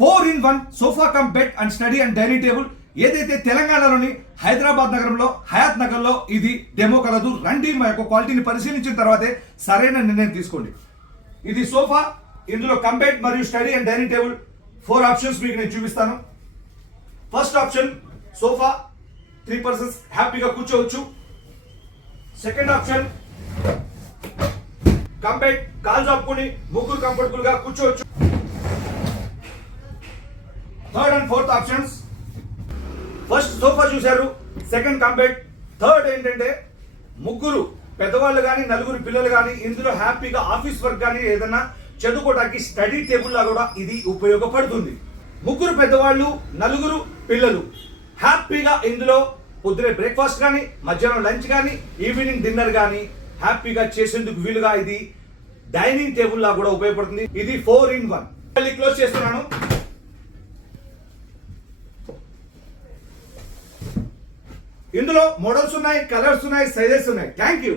4-in-1 sofa cum bed and study and dining table ఏదైతే తెలంగాణలోని హైదరాబాద్ నగరంలో హయాత్ నగర్లో ఇది డెమో కలదు. రండి మా యొక్క క్వాలిటీని పరిశీలించిన తర్వాతే సరైన నిర్ణయం తీసుకోండి. ఇది సోఫా, ఇందులో కమ్ బెడ్ మరియు study and dining table 4 options మీకు నేను చూపిస్తాను. ఫస్ట్ ఆప్షన్ సోఫా, 3 persons హ్యాపీగా కూర్చోవచ్చు. సెకండ్ ఆప్షన్ కమ్ బెడ్, కాలు చాపుకొని ముగ్గురు కంఫర్టబుల్ గా కూర్చోవచ్చు. Third and fourth options, first sofa చూశారు, సెకండ్ కమ్ బెడ్, థర్డ్ ఏంటంటే ముగ్గురు పెద్దవాళ్ళు కానీ నలుగురు పిల్లలు కానీ ఇందులో హ్యాపీగా ఆఫీస్ వర్క్ కానీ ఏదైనా చదువుకోవడానికి స్టడీ టేబుల్ లా కూడా ఇది ఉపయోగపడుతుంది. ముగ్గురు పెద్దవాళ్ళు నలుగురు పిల్లలు హ్యాపీగా ఇందులో పొద్దునే బ్రేక్ఫాస్ట్ కానీ మధ్యాహ్నం లంచ్ కానీ ఈవినింగ్ డిన్నర్ కానీ హ్యాపీగా చేసేందుకు వీలుగా ఇది డైనింగ్ టేబుల్ లా కూడా ఉపయోగపడుతుంది. ఇది 4-in-1. మళ్ళీ క్లోజ్ చేస్తున్నాను. ఇందులో మోడల్స్ ఉన్నాయి, కలర్స్ ఉన్నాయి, సైజెస్ ఉన్నాయి. Thank you.